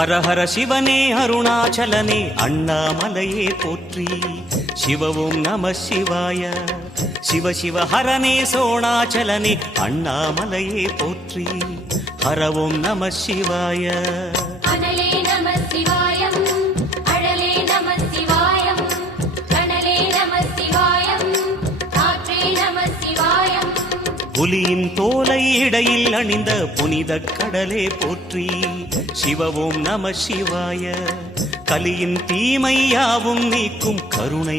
ஹர ஹர சிவனே அருணாச்சலனே அண்ணாமலையே போற்றி. சிவ ஓம் நம சிவாய. சிவ சிவ ஹரனே சோணாச்சலனே அண்ணாமலையே போற்றி. ஹர ஓம் நம சிவாய. அனலே நம சிவாயம், அழலே நம சிவாயம், கனலே நம சிவாயம், காற்றே நம சிவாயம். புலியின் தோலை இடையில் அணிந்த புனித கடலே போற்றி. சிவ ஓம் நம சிவாய. கலியின் தீமையாவும் நீக்கும் கருணை